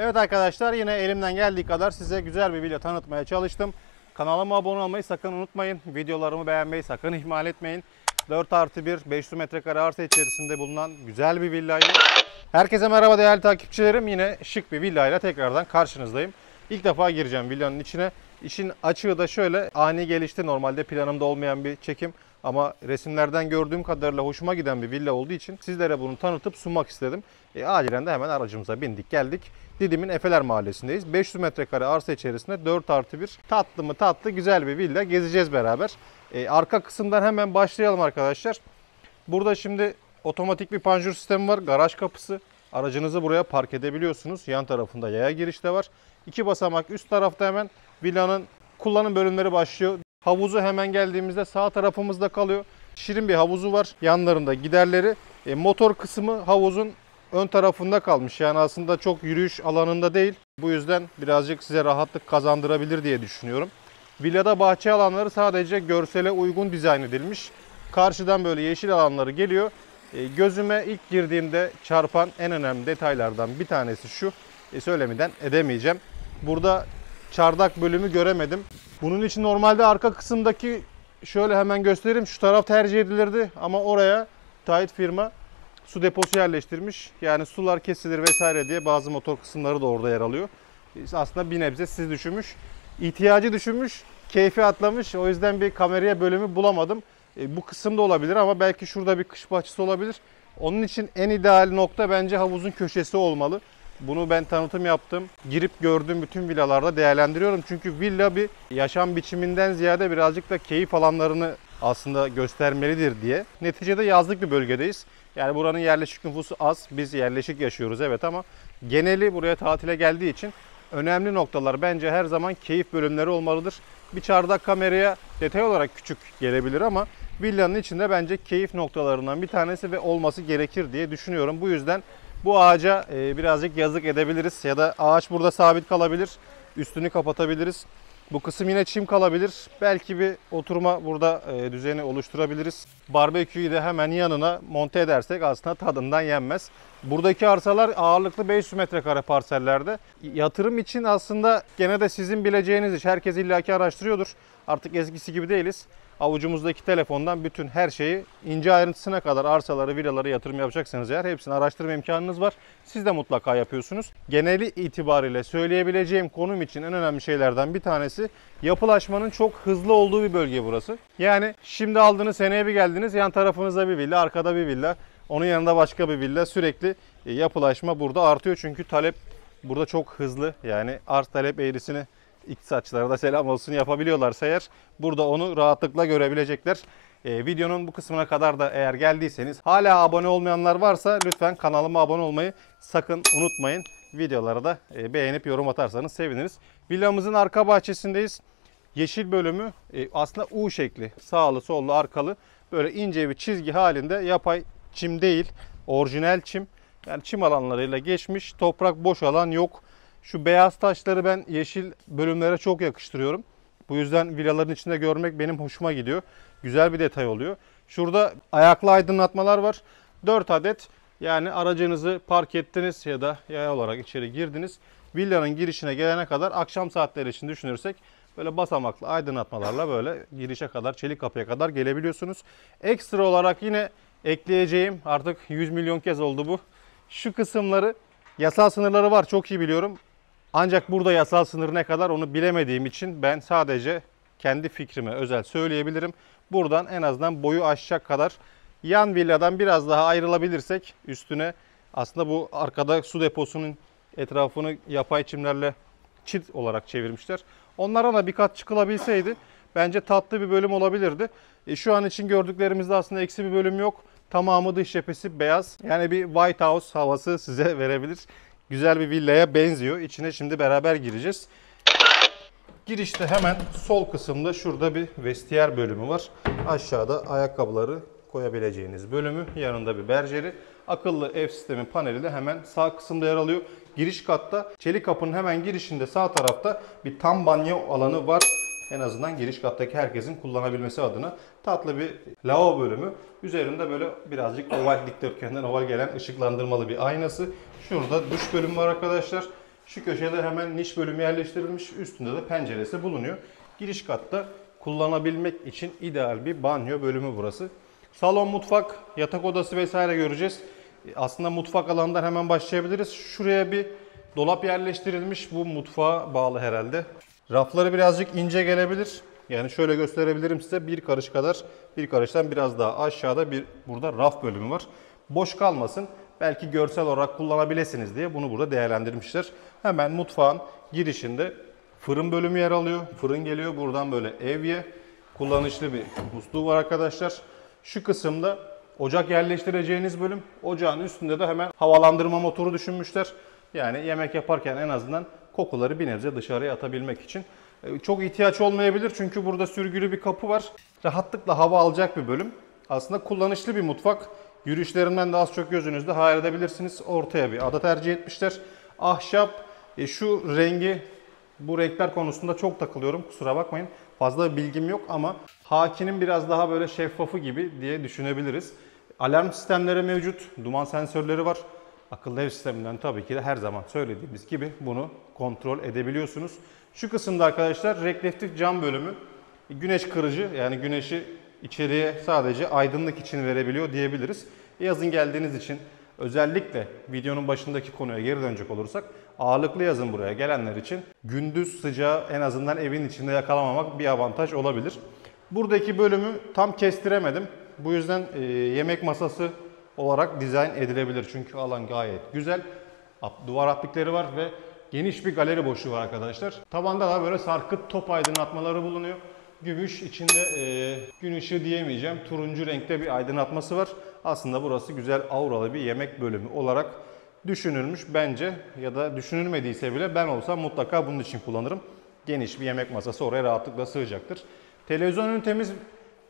Evet arkadaşlar, yine elimden geldiği kadar size güzel bir villa tanıtmaya çalıştım. Kanalıma abone olmayı sakın unutmayın. Videolarımı beğenmeyi sakın ihmal etmeyin. 4+1 500 metrekare arsa içerisinde bulunan güzel bir villaydı. Herkese merhaba değerli takipçilerim. Yine şık bir villayla tekrardan karşınızdayım. İlk defa gireceğim villanın içine. İşin açığı da şöyle, ani gelişti. Normalde planımda olmayan bir çekim. Ama resimlerden gördüğüm kadarıyla hoşuma giden bir villa olduğu için sizlere bunu tanıtıp sunmak istedim. Acilen de hemen aracımıza bindik geldik. Didim'in Efeler Mahallesi'ndeyiz. 500 metrekare arsa içerisinde 4+1 tatlı mı tatlı güzel bir villa gezeceğiz beraber. Arka kısımdan hemen başlayalım arkadaşlar. Burada şimdi otomatik bir panjur sistemi var. Garaj kapısı. Aracınızı buraya park edebiliyorsunuz. Yan tarafında yaya giriş de var. 2 basamak üst tarafta hemen villanın kullanım bölümleri başlıyor. Havuzu hemen geldiğimizde sağ tarafımızda kalıyor. Şirin bir havuzu var. Yanlarında giderleri. Motor kısmı havuzun ön tarafında kalmış. Yani aslında çok yürüyüş alanında değil. Bu yüzden birazcık size rahatlık kazandırabilir diye düşünüyorum. Villada bahçe alanları sadece görsele uygun dizayn edilmiş. Karşıdan böyle yeşil alanları geliyor. Gözüme ilk girdiğimde çarpan en önemli detaylardan bir tanesi şu. Söylemeden edemeyeceğim. Burada çardak bölümü göremedim. Bunun için normalde arka kısımdaki, şöyle hemen göstereyim, şu taraf tercih edilirdi ama oraya müteahhit firma su deposu yerleştirmiş. Yani sular kesilir vesaire diye bazı motor kısımları da orada yer alıyor. Aslında bir nebze siz düşünmüş, ihtiyacı düşünmüş, keyfi atlamış. O yüzden bir kameraya bölümü bulamadım. Bu kısımda olabilir ama belki şurada bir kış bahçesi olabilir. Onun için en ideal nokta bence havuzun köşesi olmalı. Bunu ben tanıtım yaptım. Girip gördüğüm bütün villalarda değerlendiriyorum. Çünkü villa bir yaşam biçiminden ziyade birazcık da keyif alanlarını aslında göstermelidir diye. Neticede yazlık bir bölgedeyiz. Yani buranın yerleşik nüfusu az. Biz yerleşik yaşıyoruz evet, ama geneli buraya tatile geldiği için önemli noktalar bence her zaman keyif bölümleri olmalıdır. Bir çardak kameraya detay olarak küçük gelebilir ama villanın içinde bence keyif noktalarından bir tanesi ve olması gerekir diye düşünüyorum. Bu yüzden bu ağaca birazcık yazık edebiliriz ya da ağaç burada sabit kalabilir. Üstünü kapatabiliriz. Bu kısım yine çim kalabilir. Belki bir oturma burada düzeni oluşturabiliriz. Barbeküyü de hemen yanına monte edersek aslında tadından yenmez. Buradaki arsalar ağırlıklı 500 metrekare parsellerde. Yatırım için aslında gene de sizin bileceğiniz iş. Herkes illaki araştırıyordur. Artık eskisi gibi değiliz. Avucumuzdaki telefondan bütün her şeyi ince ayrıntısına kadar arsaları, villaları yatırım yapacaksanız eğer hepsini araştırma imkanınız var. Siz de mutlaka yapıyorsunuz. Geneli itibariyle söyleyebileceğim konum için en önemli şeylerden bir tanesi yapılaşmanın çok hızlı olduğu bir bölge burası. Yani şimdi aldığınız, seneye bir geldiniz, yan tarafınızda bir villa, arkada bir villa, onun yanında başka bir villa, sürekli yapılaşma burada artıyor çünkü talep burada çok hızlı. Yani arz talep eğrisini iktisatçılara da selam olsun, yapabiliyorlarsa eğer burada onu rahatlıkla görebilecekler. Videonun bu kısmına kadar da eğer geldiyseniz, hala abone olmayanlar varsa lütfen kanalıma abone olmayı sakın unutmayın. Videoları da beğenip yorum atarsanız seviniriz. Villamızın arka bahçesindeyiz. Yeşil bölümü aslında U şekli, sağlı sollu arkalı, böyle ince bir çizgi halinde, yapay çim değil, orijinal çim. Yani çim alanlarıyla geçmiş, toprak boş alan yok. Şu beyaz taşları ben yeşil bölümlere çok yakıştırıyorum. Bu yüzden villaların içinde görmek benim hoşuma gidiyor. Güzel bir detay oluyor. Şurada ayaklı aydınlatmalar var. 4 adet. Yani aracınızı park ettiniz ya da yaya olarak içeri girdiniz. Villanın girişine gelene kadar, akşam saatleri için düşünürsek, böyle basamaklı aydınlatmalarla böyle girişe kadar, çelik kapıya kadar gelebiliyorsunuz. Ekstra olarak yine ekleyeceğim, artık 100 milyon kez oldu bu, şu kısımları, yasal sınırları var, çok iyi biliyorum. Ancak burada yasal sınır ne kadar onu bilemediğim için ben sadece kendi fikrime özel söyleyebilirim. Buradan en azından boyu aşacak kadar yan villadan biraz daha ayrılabilirsek üstüne, aslında bu arkada su deposunun etrafını yapay çimlerle çit olarak çevirmişler. Onlara da bir kat çıkılabilseydi bence tatlı bir bölüm olabilirdi. Şu an için gördüklerimizde aslında eksi bir bölüm yok. Tamamı dış cephesi beyaz. Yani bir White House havası size verebilir. Güzel bir villaya benziyor. İçine şimdi beraber gireceğiz. Girişte hemen sol kısımda şurada bir vestiyer bölümü var. Aşağıda ayakkabıları koyabileceğiniz bölümü. Yanında bir berjeri. Akıllı ev sistemi paneli de hemen sağ kısımda yer alıyor. Giriş katta, çelik kapının hemen girişinde sağ tarafta bir tam banyo alanı var. En azından giriş kattaki herkesin kullanabilmesi adına tatlı bir lavabo bölümü. Üzerinde böyle birazcık oval, dikdörtgenden oval gelen ışıklandırmalı bir aynası. Şurada duş bölümü var arkadaşlar. Şu köşede hemen niş bölümü yerleştirilmiş. Üstünde de penceresi bulunuyor. Giriş katta kullanabilmek için ideal bir banyo bölümü burası. Salon, mutfak, yatak odası vesaire göreceğiz. Aslında mutfak alanından hemen başlayabiliriz. Şuraya bir dolap yerleştirilmiş. Bu mutfağa bağlı herhalde. Rafları birazcık ince gelebilir. Yani şöyle gösterebilirim size. Bir karış kadar, bir karıştan biraz daha aşağıda bir burada raf bölümü var. Boş kalmasın. Belki görsel olarak kullanabilirsiniz diye bunu burada değerlendirmişler. Hemen mutfağın girişinde fırın bölümü yer alıyor. Fırın geliyor. Buradan böyle evye kullanışlı bir musluğu var arkadaşlar. Şu kısımda ocak yerleştireceğiniz bölüm. Ocağın üstünde de hemen havalandırma motoru düşünmüşler. Yani yemek yaparken en azından kokuları bir nebze dışarıya atabilmek için. Çok ihtiyaç olmayabilir çünkü burada sürgülü bir kapı var. Rahatlıkla hava alacak bir bölüm. Aslında kullanışlı bir mutfak. Yürüyüşlerimden de az çok gözünüzde hayal edebilirsiniz. Ortaya bir ada tercih etmişler. Ahşap, şu rengi, bu renkler konusunda çok takılıyorum. Kusura bakmayın. Fazla bilgim yok ama Haki'nin biraz daha böyle şeffafı gibi diye düşünebiliriz. Alarm sistemleri mevcut. Duman sensörleri var. Akıllı ev sisteminden tabii ki de her zaman söylediğimiz gibi bunu kontrol edebiliyorsunuz. Şu kısımda arkadaşlar reflektif cam bölümü. Güneş kırıcı, yani güneşi içeriye sadece aydınlık için verebiliyor diyebiliriz. Yazın geldiğiniz için özellikle videonun başındaki konuya geri dönecek olursak ağırlıklı yazın buraya gelenler için gündüz sıcağı en azından evin içinde yakalamamak bir avantaj olabilir. Buradaki bölümü tam kestiremedim. Bu yüzden yemek masası olarak dizayn edilebilir. Çünkü alan gayet güzel. Duvar aplikleri var ve geniş bir galeri boşluğu var arkadaşlar. Tavanda da böyle sarkıt top aydınlatmaları bulunuyor. Gümüş, içinde gün ışığı diyemeyeceğim, turuncu renkte bir aydınlatması var. Aslında burası güzel auralı bir yemek bölümü olarak düşünülmüş bence, ya da düşünülmediyse bile ben olsam mutlaka bunun için kullanırım. Geniş bir yemek masası oraya rahatlıkla sığacaktır. Televizyon ünitemiz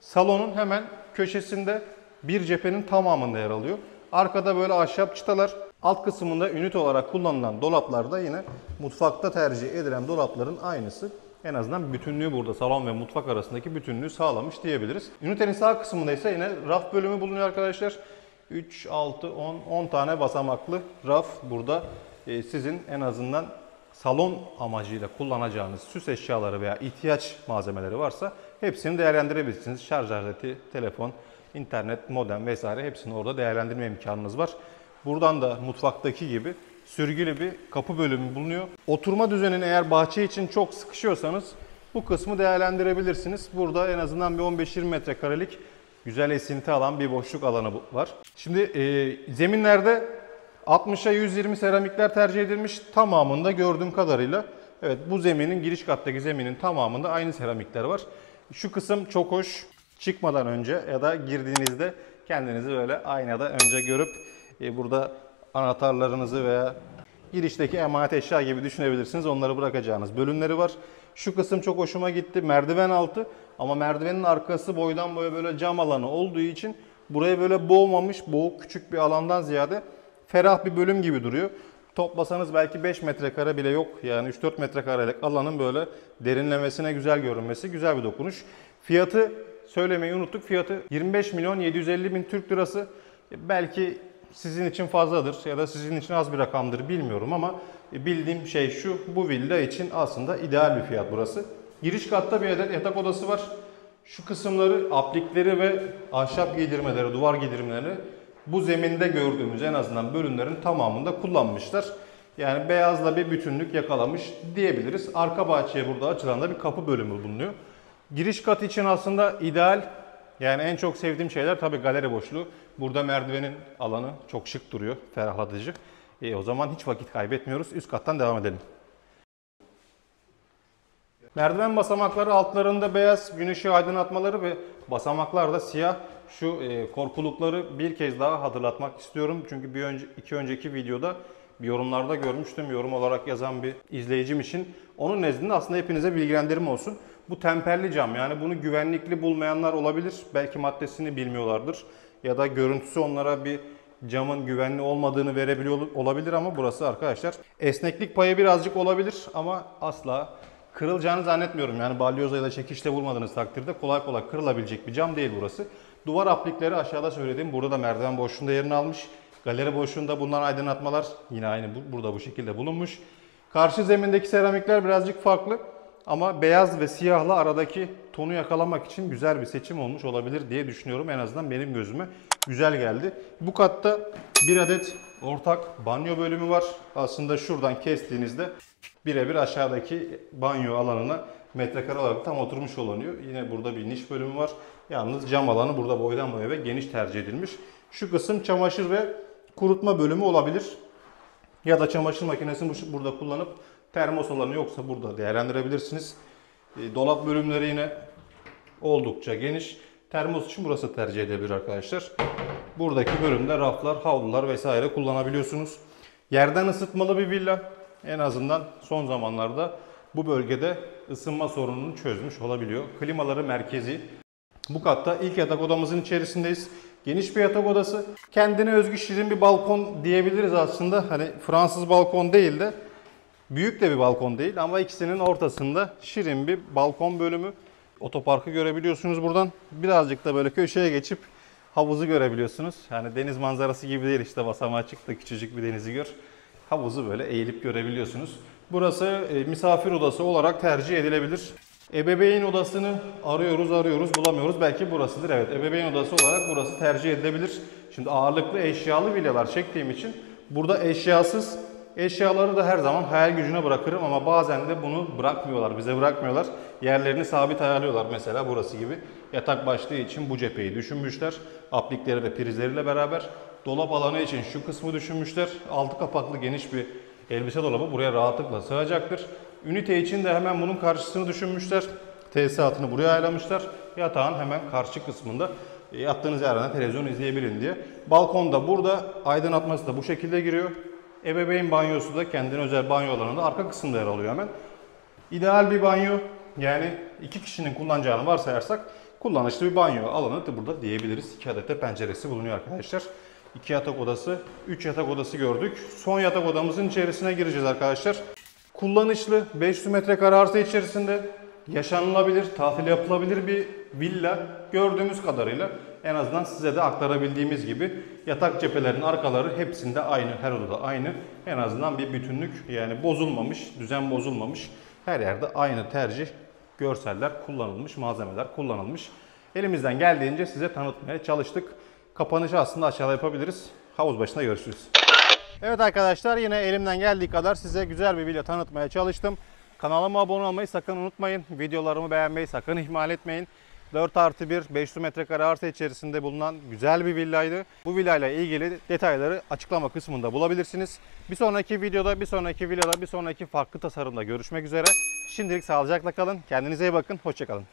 salonun hemen köşesinde, bir cephenin tamamında yer alıyor. Arkada böyle ahşap çıtalar. Alt kısmında ünite olarak kullanılan dolaplar da yine mutfakta tercih edilen dolapların aynısı. En azından bütünlüğü burada, salon ve mutfak arasındaki bütünlüğü sağlamış diyebiliriz. Ünitenin sağ kısmında ise yine raf bölümü bulunuyor arkadaşlar. 3, 6, 10 tane basamaklı raf burada. Sizin en azından salon amacıyla kullanacağınız süs eşyaları veya ihtiyaç malzemeleri varsa hepsini değerlendirebilirsiniz. Şarj aleti, telefon, internet, modem vesaire hepsini orada değerlendirme imkanınız var. Buradan da mutfaktaki gibi sürgülü bir kapı bölümü bulunuyor. Oturma düzenini eğer bahçe için çok sıkışıyorsanız bu kısmı değerlendirebilirsiniz. Burada en azından bir 15-20 metrekarelik güzel esinti alan bir boşluk alanı var. Şimdi zeminlerde 60'a 120 seramikler tercih edilmiş. Tamamında gördüğüm kadarıyla, evet, bu zeminin, giriş kattaki zeminin tamamında aynı seramikler var. Şu kısım çok hoş. Çıkmadan önce ya da girdiğinizde kendinizi böyle aynada önce görüp burada anahtarlarınızı veya girişteki emanet eşya gibi düşünebilirsiniz. Onları bırakacağınız bölümleri var. Şu kısım çok hoşuma gitti. Merdiven altı, ama merdivenin arkası boydan boya böyle cam alanı olduğu için buraya böyle boğmamış, boğuk küçük bir alandan ziyade ferah bir bölüm gibi duruyor. Toplasanız belki 5 metrekare bile yok. Yani 3-4 metrekarelik alanın böyle derinlemesine güzel görünmesi güzel bir dokunuş. Fiyatı söylemeyi unuttuk. Fiyatı 25 milyon 750 bin Türk lirası. Belki sizin için fazladır ya da sizin için az bir rakamdır bilmiyorum ama bildiğim şey şu: bu villa için aslında ideal bir fiyat burası. Giriş katta bir adet yatak odası var. Şu kısımları, aplikleri ve ahşap giydirmeleri, duvar giydirmeleri bu zeminde gördüğümüz en azından bölümlerin tamamında kullanmışlar. Yani beyazla bir bütünlük yakalamış diyebiliriz. Arka bahçeye burada açılan da bir kapı bölümü bulunuyor. Giriş kat için aslında ideal. Yani en çok sevdiğim şeyler tabii galeri boşluğu. Burada merdivenin alanı çok şık duruyor, ferahlatıcı. O zaman hiç vakit kaybetmiyoruz. Üst kattan devam edelim. Merdiven basamakları altlarında beyaz gün ışığı aydınlatmaları ve basamaklar da siyah. Şu korkulukları bir kez daha hatırlatmak istiyorum. Çünkü iki önceki videoda bir yorumlarda görmüştüm. Yorum olarak yazan bir izleyicim için. Onun nezdinde aslında hepinize bilgilendirme olsun. Bu temperli cam, yani bunu güvenlikli bulmayanlar olabilir. Belki maddesini bilmiyorlardır. Ya da görüntüsü onlara bir camın güvenli olmadığını verebiliyor olabilir ama burası arkadaşlar esneklik payı birazcık olabilir ama asla kırılacağını zannetmiyorum. Yani balyoz ya da çekiçle vurmadığınız takdirde kolay kolay kırılabilecek bir cam değil burası. Duvar aplikleri aşağıda söylediğim burada da merdiven boşluğunda yerini almış. Galeri boşluğunda bulunan aydınlatmalar yine aynı burada bu şekilde bulunmuş. Karşı zemindeki seramikler birazcık farklı ama beyaz ve siyahla aradaki tonu yakalamak için güzel bir seçim olmuş olabilir diye düşünüyorum. En azından benim gözüme güzel geldi. Bu katta bir adet ortak banyo bölümü var. Aslında şuradan kestiğinizde birebir aşağıdaki banyo alanına metrekare olarak tam oturmuş oluyor. Yine burada bir niş bölümü var. Yalnız cam alanı burada boydan boya ve geniş tercih edilmiş. Şu kısım çamaşır ve kurutma bölümü olabilir. Ya da çamaşır makinesini burada kullanıp termos alanı yoksa burada değerlendirebilirsiniz. Dolap bölümleri yine oldukça geniş. Termos için burası tercih edilebilir arkadaşlar. Buradaki bölümde raflar, havlular vesaire kullanabiliyorsunuz. Yerden ısıtmalı bir villa. En azından son zamanlarda bu bölgede ısınma sorununu çözmüş olabiliyor. Klimaları merkezi. Bu katta ilk yatak odamızın içerisindeyiz. Geniş bir yatak odası. Kendine özgü şirin bir balkon diyebiliriz aslında. Hani Fransız balkon değil de büyük de bir balkon değil ama ikisinin ortasında şirin bir balkon bölümü. Otoparkı görebiliyorsunuz buradan. Birazcık da böyle köşeye geçip havuzu görebiliyorsunuz. Yani deniz manzarası gibi değil, işte basamağa çık da küçücük bir denizi gör. Havuzu böyle eğilip görebiliyorsunuz. Burası misafir odası olarak tercih edilebilir. Ebeveyn odasını arıyoruz bulamıyoruz. Belki burasıdır. Evet, ebeveyn odası olarak burası tercih edilebilir. Şimdi ağırlıklı eşyalı villalar çektiğim için burada eşyasız, eşyaları da her zaman hayal gücüne bırakırım ama bazen de bunu bırakmıyorlar, bize bırakmıyorlar. Yerlerini sabit ayarlıyorlar, mesela burası gibi. Yatak başlığı için bu cepheyi düşünmüşler. Aplikleri ve prizleriyle beraber. Dolap alanı için şu kısmı düşünmüşler. Altı kapaklı geniş bir elbise dolabı buraya rahatlıkla sığacaktır. Ünite için de hemen bunun karşısını düşünmüşler. Tesisatını buraya ayarlamışlar. Yatağın hemen karşı kısmında yattığınız yerden televizyon izleyebilin diye. Balkon da burada, aydınlatması da bu şekilde giriyor. Ebeveyn banyosu da kendine özel banyo alanında arka kısımda yer alıyor hemen. İdeal bir banyo, yani iki kişinin kullanacağını varsayarsak kullanışlı bir banyo alanı da burada diyebiliriz. 2 adet de penceresi bulunuyor arkadaşlar. 2 yatak odası, 3 yatak odası gördük. Son yatak odamızın içerisine gireceğiz arkadaşlar. Kullanışlı 500 metrekare arsa içerisinde yaşanılabilir, tatil yapılabilir bir villa gördüğümüz kadarıyla. En azından size de aktarabildiğimiz gibi yatak cephelerinin arkaları hepsinde aynı, her odada aynı. En azından bir bütünlük, yani bozulmamış, düzen bozulmamış. Her yerde aynı tercih, görseller kullanılmış, malzemeler kullanılmış. Elimizden geldiğince size tanıtmaya çalıştık. Kapanışı aslında aşağıda yapabiliriz. Havuz başında görüşürüz. Evet arkadaşlar, yine elimden geldiği kadar size güzel bir villa tanıtmaya çalıştım. Kanalıma abone olmayı sakın unutmayın. Videolarımı beğenmeyi sakın ihmal etmeyin. 4+1 500 metrekare arsa içerisinde bulunan güzel bir villaydı. Bu villayla ilgili detayları açıklama kısmında bulabilirsiniz. Bir sonraki videoda, bir sonraki villada, bir sonraki farklı tasarımda görüşmek üzere. Şimdilik sağlıcakla kalın. Kendinize iyi bakın. Hoşça kalın.